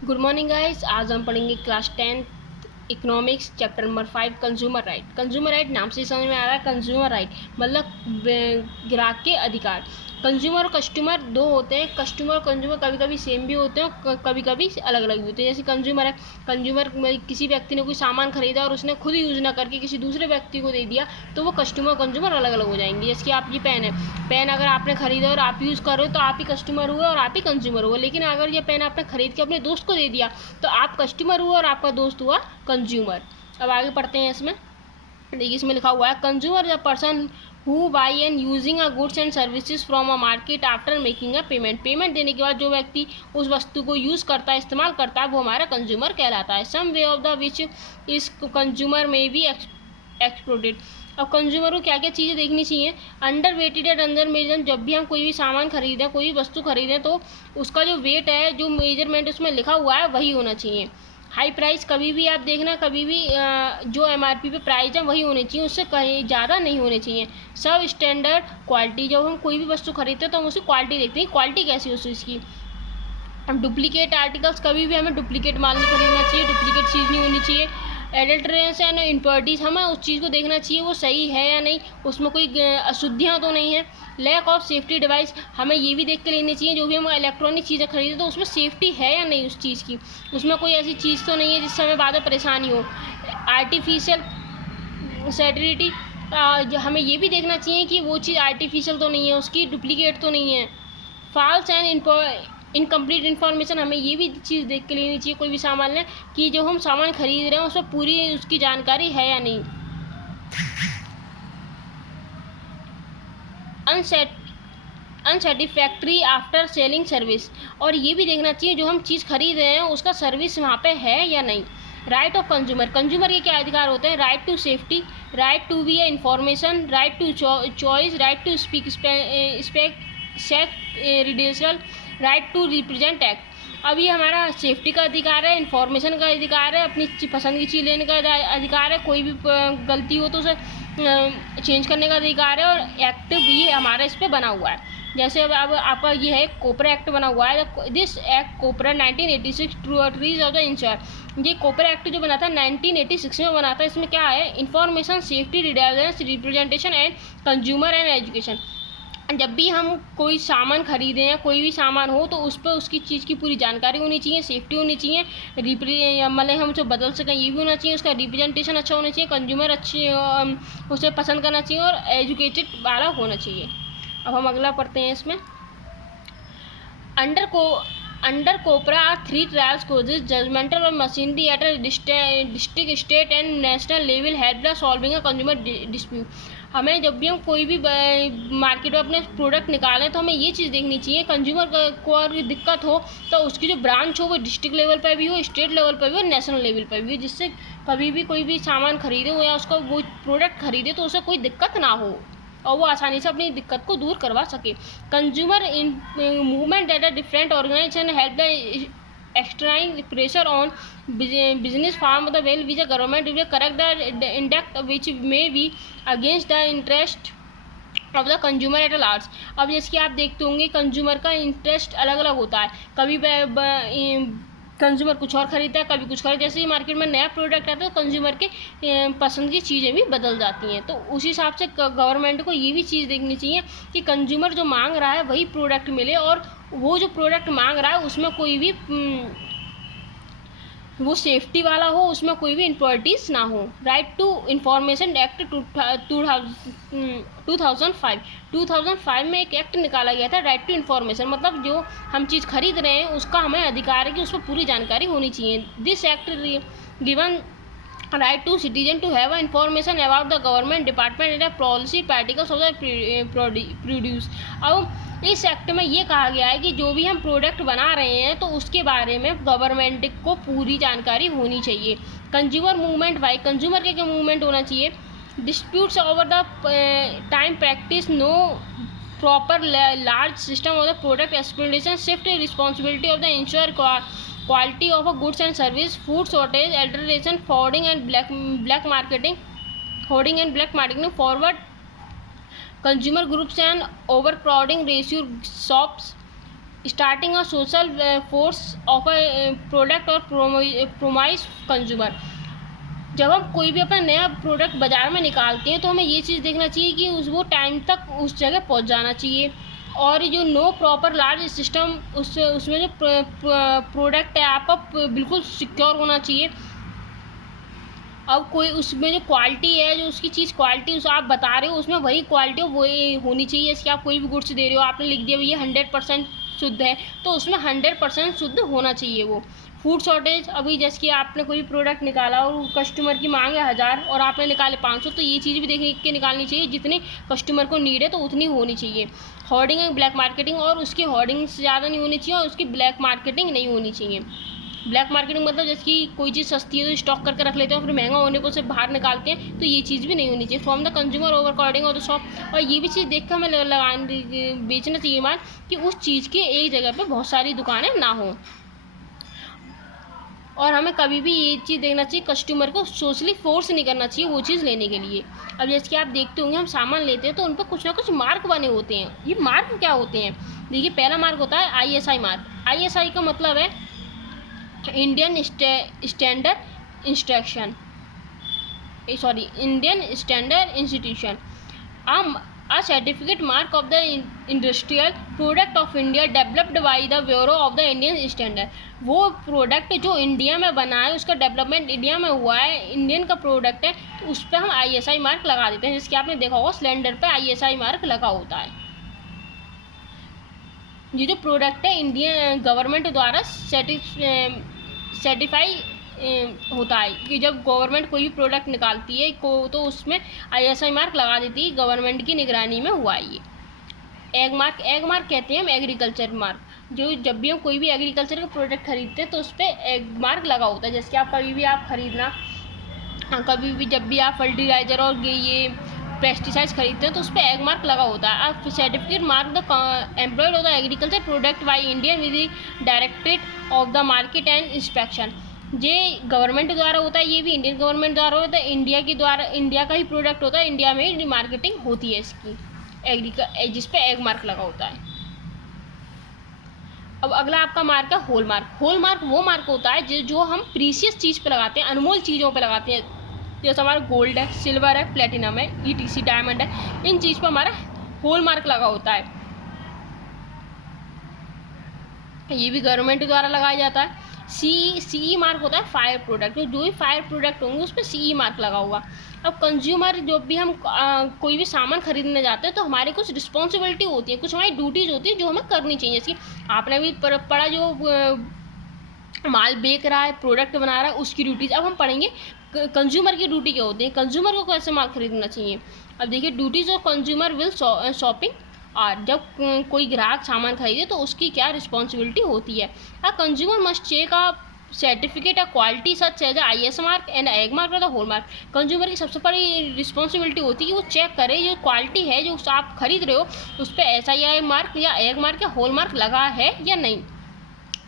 Good morning guys. आज हम पढ़ेंगे class 10 economics chapter number 5 consumer right. Consumer right नाम से समझ में आ रहा है। कंज्यूमर राइट मतलब ग्राहक के अधिकार। कंज्यूमर और कस्टमर दो होते हैं। कस्टमर और कंज्यूमर कभी कभी सेम भी होते हैं और कभी कभी अलग अलग भी होते हैं। जैसे कंज्यूमर है, कंज्यूमर किसी व्यक्ति ने कोई सामान खरीदा और उसने खुद यूज़ ना करके किसी दूसरे व्यक्ति को दे दिया तो वो कस्टमर कंज्यूमर अलग अलग हो जाएंगे। जैसे कि आप ये पेन है, पेन अगर आपने खरीदा और आप यूज़ कर रहे हो तो आप ही कस्टमर हुए और आप ही कंज्यूमर हुए। लेकिन अगर ये पेन आपने खरीद के अपने दोस्त को दे दिया तो आप कस्टमर हुआ और आपका दोस्त हुआ कंज्यूमर। अब आगे पढ़ते हैं। इसमें देखिए, इसमें लिखा हुआ है consumer the person who by and using a goods and services from a market after making a payment. Payment देने के बाद जो व्यक्ति उस वस्तु को यूज़ करता है, इस्तेमाल करता है, वो हमारा कंज्यूमर कहलाता है। सम वे ऑफ द विच इस कंज्यूमर में बी एक्सप्लोडेड। अब कंज्यूमर को क्या क्या चीज़ें देखनी चाहिए। Under weighted and under measure. जब भी हम कोई भी सामान खरीदें, कोई भी वस्तु खरीदें तो उसका जो वेट है, जो मेजरमेंट उसमें लिखा हुआ है वही होना चाहिए। हाई प्राइस, कभी भी आप देखना, कभी भी जो एमआरपी पे प्राइस है वही होने चाहिए, उससे कहीं ज़्यादा नहीं होने चाहिए। सब स्टैंडर्ड क्वालिटी। जब हम कोई भी वस्तु खरीदते हैं तो हम उसकी क्वालिटी देखते हैं, क्वालिटी कैसी है उस चीज़ की। हम डुप्लीकेट आर्टिकल्स, कभी भी हमें डुप्लीकेट माल नहीं खरीदना चाहिए, डुप्लीकेट चीज़ नहीं होनी चाहिए। एडल्ट्रेंस एंड इम्प्योरिटीज़, हमें उस चीज़ को देखना चाहिए वो सही है या नहीं, उसमें कोई अशुद्धियाँ तो नहीं है। लैक ऑफ सेफ्टी डिवाइस, हमें ये भी देख के लेनी चाहिए जो भी हम इलेक्ट्रॉनिक चीज़ें खरीदें तो उसमें सेफ्टी है या नहीं उस चीज़ की, उसमें कोई ऐसी चीज़ तो नहीं है जिससे हमें बाद में परेशानी हो। आर्टिफिशियल सेटिलिटी, हमें ये भी देखना चाहिए कि वो चीज़ आर्टिफिशियल तो नहीं है, उसकी डुप्लीकेट तो नहीं है। फॉल्स एंड इनकम्प्लीट इन्फॉर्मेशन, हमें ये भी चीज़ देख के लेनी चाहिए कोई भी सामान लें कि जो हम सामान खरीद रहे हैं उसमें पूरी उसकी जानकारी है या नहीं। अनसेटिस्फैक्ट्री आफ्टर सेलिंग सर्विस, और ये भी देखना चाहिए जो हम चीज़ खरीद रहे हैं उसका सर्विस वहाँ पे है या नहीं। राइट ऑफ कंज्यूमर, कंज्यूमर के क्या अधिकार होते हैं। Right to safety, right to be information, right to choice, right to speak redressal, right to represent act. अब ये हमारा सेफ्टी का अधिकार है, इन्फॉर्मेशन का अधिकार है, अपनी पसंद की चीज़ लेने का अधिकार है, कोई भी गलती हो तो उसे चेंज करने का अधिकार है, और एक्ट भी हमारा इस पर बना हुआ है। जैसे अब आपका ये है कोपरा एक्ट बना हुआ है। This act COPRA 1986 trees of the insure. ये कोपरा एक्ट जो बना था 1986 में बना था। इसमें क्या है, information safety, redressal, representation and consumer and education. जब भी हम कोई सामान खरीदें या कोई भी सामान हो तो उस पर उसकी चीज़ की पूरी जानकारी होनी चाहिए, सेफ्टी होनी चाहिए, मतलब हम उसे बदल सकें ये भी होना चाहिए, उसका रिप्रेजेंटेशन अच्छा होना चाहिए, कंज्यूमर अच्छे उसे पसंद करना चाहिए और एजुकेटेड वाला होना चाहिए। अब हम अगला पढ़ते हैं। इसमें under COPRA are 3 trials quasi judgemental और machinery at district, state and national level help the solving a consumer dispute. हमें जब भी हम कोई भी मार्केट में अपने प्रोडक्ट निकालें तो हमें ये चीज़ देखनी चाहिए, कंज्यूमर को अगर दिक्कत हो तो उसकी जो ब्रांच हो वो डिस्ट्रिक्ट लेवल पर भी हो, स्टेट लेवल पर भी हो, नेशनल लेवल पर भी हो, जिससे कभी भी कोई भी सामान खरीदे हो या उसका वो प्रोडक्ट खरीदे तो उसे कोई दिक्कत ना हो और वो आसानी से अपनी दिक्कत को दूर करवा सके। Consumer in movement that are different organisation help the exercising pressure on business farm the well which the government will correct the index which may be against the interest of the consumer at a large. अब जैसे कि आप देखते होंगे consumer का interest अलग अलग होता है, कभी कंज्यूमर कुछ और खरीदता है, कभी कुछ खरीदता है। जैसे ही मार्केट में नया प्रोडक्ट आता है तो कंज्यूमर के पसंद की चीज़ें भी बदल जाती हैं। तो उस हिसाब से गवर्नमेंट को ये भी चीज़ देखनी चाहिए कि कंज्यूमर जो मांग रहा है वही प्रोडक्ट मिले और वो जो प्रोडक्ट मांग रहा है उसमें कोई भी वो सेफ्टी वाला हो, उसमें कोई भी इम्प्योरिटीज़ ना हो। राइट टू इंफॉर्मेशन एक्ट 2005 में एक एक्ट निकाला गया था, राइट टू इंफॉर्मेशन, मतलब जो हम चीज़ खरीद रहे हैं उसका हमें अधिकार है कि उस पर पूरी जानकारी होनी चाहिए। This act given right to citizen to have information about the government department and policy particles of the produce. अब इस एक्ट में ये कहा गया है कि जो भी हम प्रोडक्ट बना रहे हैं तो उसके बारे में गवर्नमेंट को पूरी जानकारी होनी चाहिए। कंज्यूमर मूवमेंट, वाई कंज्यूमर के मूवमेंट होना चाहिए। Disputes over the time practice no proper large system of the product explanation shift responsibility of the ensure quality of a goods and service, food shortage, adulteration, forwarding and black marketing, forward consumer groups and overcrowding ratio shops, starting a social force of a product और promise consumer. जब हम कोई भी अपना नया product बाज़ार में निकालते हैं तो हमें ये चीज़ देखना चाहिए कि वो टाइम तक उस जगह पहुंच जाना चाहिए, और जो नो प्रॉपर लार्ज सिस्टम उसमें जो प्रोडक्ट है आपका बिल्कुल सिक्योर होना चाहिए। अब कोई उसमें जो क्वालिटी है, जो उसकी चीज़ क्वालिटी उस आप बता रहे हो उसमें वही क्वालिटी वही होनी चाहिए। इसकी आप कोई भी गुड्स दे रहे हो, आपने लिख दिया भैया 100% शुद्ध है, तो उसमें 100% शुद्ध होना चाहिए वो। फूड शॉर्टेज, अभी जैसे कि आपने कोई प्रोडक्ट निकाला और कस्टमर की मांग है 1000 और आपने निकाले 500, तो ये चीज़ भी देख के निकालनी चाहिए जितनी कस्टमर को नीड है तो उतनी होनी चाहिए। होर्डिंग एंड ब्लैक मार्केटिंग, और उसकी होर्डिंग ज़्यादा नहीं होनी चाहिए और उसकी ब्लैक मार्केटिंग नहीं होनी चाहिए। ब्लैक मार्केटिंग मतलब जैसे कि कोई चीज़ सस्ती है तो स्टॉक करके रख लेते हैं और फिर महंगा होने पर उसे बाहर निकालते हैं, तो ये चीज़ भी नहीं होनी चाहिए। From the consumer over according और द शॉप, और ये भी चीज़ देख कर हमें बेचना चाहिए माल कि उस चीज़ की एक जगह पे बहुत सारी दुकानें ना हों। और हमें कभी भी ये चीज़ देखना चाहिए, कस्टमर को सोशली फोर्स नहीं करना चाहिए वो चीज़ लेने के लिए। अब जैसे कि आप देखते होंगे हम सामान लेते हैं तो उन पर कुछ ना कुछ मार्क बने होते हैं। ये मार्क क्या होते हैं? देखिए, पहला मार्क होता है ISI मार्क। ISI का मतलब है Indian standard instruction, sorry Indian standard institution. A certificate mark of the industrial product of India developed by the Bureau of the Indian Standard। वो प्रोडक्ट जो इंडिया में बना है, उसका डेवलपमेंट इंडिया में हुआ है, इंडियन का प्रोडक्ट है, तो उस पर हम ISI मार्क लगा देते हैं। जिसके आपने देखा होगा सिलेंडर पे ISI मार्क लगा होता है। ये जो प्रोडक्ट है इंडियन गवर्नमेंट द्वारा सर्टिफाई होता है कि जब गवर्नमेंट कोई भी प्रोडक्ट निकालती है तो उसमें ISI मार्क लगा देती है, गवर्नमेंट की निगरानी में हुआ है ये। एग मार्क कहते हैं हम एग्रीकल्चर मार्क। जो जब भी हम कोई भी एग्रीकल्चर का प्रोडक्ट खरीदते हैं तो उस पर एग मार्क लगा होता है। जैसे कि आप कभी भी आप खरीदना, कभी भी जब भी आप फर्टिलाइज़र और ये पेस्टिसाइड्स खरीदते हैं तो उस पर एग मार्क लगा होता है। आप certificate mark the employed of the agriculture product by Indian with the directorate of the market and inspection. ये गवर्नमेंट द्वारा होता है, ये भी इंडियन गवर्नमेंट द्वारा होता है, इंडिया का ही प्रोडक्ट होता है, इंडिया में ही मार्केटिंग होती है इसकी जिस पे एग मार्क लगा होता है। अब अगला आपका मार्क है होल मार्क। होल मार्क वो मार्क होता है जो हम प्रीशियस चीज़ पे लगाते हैं, अनमोल चीज़ों पे लगाते हैं। जैसे हमारा गोल्ड है, सिल्वर है, प्लेटिनम है, ETC डायमंड है, इन चीज़ पर हमारा होल मार्क लगा होता है। ये भी गवर्नमेंट द्वारा लगाया जाता है। CE मार्क होता है फायर प्रोडक्ट, जो भी फायर प्रोडक्ट होंगे उस पर CE मार्क लगा होगा। अब कंज्यूमर जब भी हम कोई भी सामान खरीदने जाते हैं तो हमारी कुछ रिस्पॉन्सिबिलिटी होती है, कुछ हमारी ड्यूटीज़ होती है जो हमें करनी चाहिए। जैसे आपने भी पढ़ा जो माल बेच रहा है, प्रोडक्ट बना रहा है, उसकी ड्यूटीज़। अब हम पढ़ेंगे कंज्यूमर की ड्यूटी क्या होती है, कंज्यूमर को कैसे माल खरीदना चाहिए। अब देखिए, duties of consumer will shopping, और जब कोई ग्राहक सामान खरीदे तो उसकी क्या रिस्पॉन्सिबिलिटी होती है। A consumer must check a certificate a quality such as IS mark and Agmark और द होल मार्क। कंज्यूमर की सबसे बड़ी रिस्पॉन्सिबिलिटी होती है कि वो चेक करे जो क्वालिटी है जो आप खरीद रहे हो उस पर SI मार्क या एग मार्क या होल मार्क लगा है या नहीं।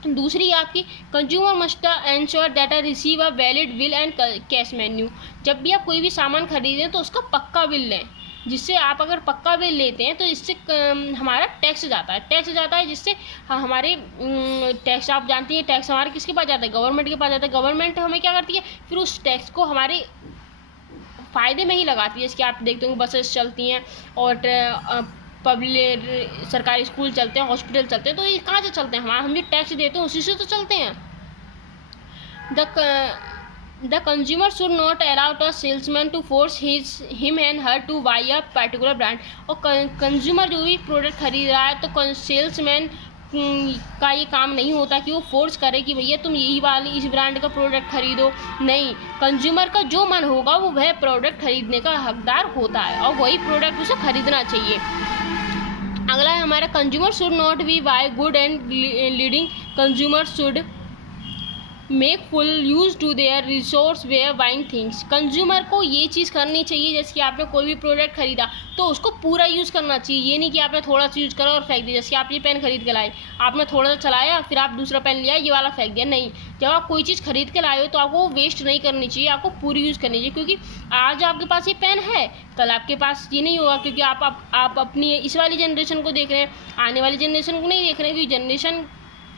दूसरी आपकी consumer must ensure that receive a valid bill and cash menu. जब भी आप कोई भी सामान खरीदें तो उसका पक्का बिल लें, जिससे आप अगर पक्का बिल लेते हैं तो इससे हमारा टैक्स जाता है जिससे हमारे टैक्स, आप जानती हैं टैक्स हमारे किसके पास जाता है, गवर्नमेंट के पास जाता है। गवर्नमेंट हमें क्या करती है, फिर उस टैक्स को हमारे फ़ायदे में ही लगाती है। इसके आप देखते होंगे बसेस चलती हैं और पब्लिक सरकारी स्कूल चलते हैं, हॉस्पिटल चलते हैं, तो ये कहाँ से चलते हैं, हम जो टैक्स देते हैं उसी से तो चलते हैं। The consumer should not allow a salesman to force him and her to buy a particular brand। और कंज्यूमर जो भी प्रोडक्ट खरीद रहा है तो सेल्समैन का ये काम नहीं होता कि वो फोर्स करे कि भैया तुम यही वाली इस ब्रांड का प्रोडक्ट खरीदो। नहीं, कंज्यूमर का जो मन होगा वो वह प्रोडक्ट खरीदने का हकदार होता है और वही प्रोडक्ट उसे खरीदना चाहिए। अगला है हमारा consumer should not be by good and leading. Consumer should make full use to their resource where buying things. Consumer को ये चीज़ करनी चाहिए, जैसे कि आपने कोई भी प्रोडक्ट खरीदा तो उसको पूरा यूज़ करना चाहिए। ये नहीं कि आपने थोड़ा सा यूज़ करा और फेंक दिया। जैसे कि आप ये पेन खरीद के लाए, आपने थोड़ा सा चलाया, फिर आप दूसरा पेन लिया, ये वाला फेंक दिया। नहीं, जब आप कोई चीज़ खरीद के लाए हो तो आपको वेस्ट नहीं करनी चाहिए, आपको पूरी यूज़ करनी चाहिए। क्योंकि आज आपके पास ये पेन है, कल आपके पास ये नहीं होगा। क्योंकि आप अपनी इस वाली जनरेशन को देख रहे हैं, आने वाली जनरेशन को नहीं देख रहे हैं। क्योंकि जनरेशन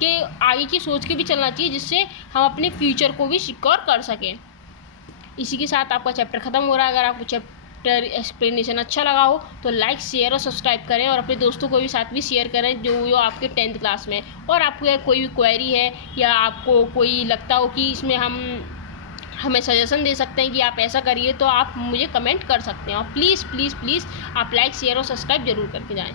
के आगे की सोच के भी चलना चाहिए, जिससे हम अपने फ्यूचर को भी सिक्योर कर सकें। इसी के साथ आपका चैप्टर ख़त्म हो रहा है। अगर आपको चैप्टर एक्सप्लेनेशन अच्छा लगा हो तो लाइक, शेयर और सब्सक्राइब करें, और अपने दोस्तों को भी साथ भी शेयर करें जो आपके 10th क्लास में। और आपको कोई भी क्वेरी है या आपको कोई लगता हो कि इसमें हमें सजेशन दे सकते हैं कि आप ऐसा करिए, तो आप मुझे कमेंट कर सकते हैं। और प्लीज़ प्लीज़ प्लीज़ आप लाइक, शेयर और सब्सक्राइब जरूर करके जाएँ।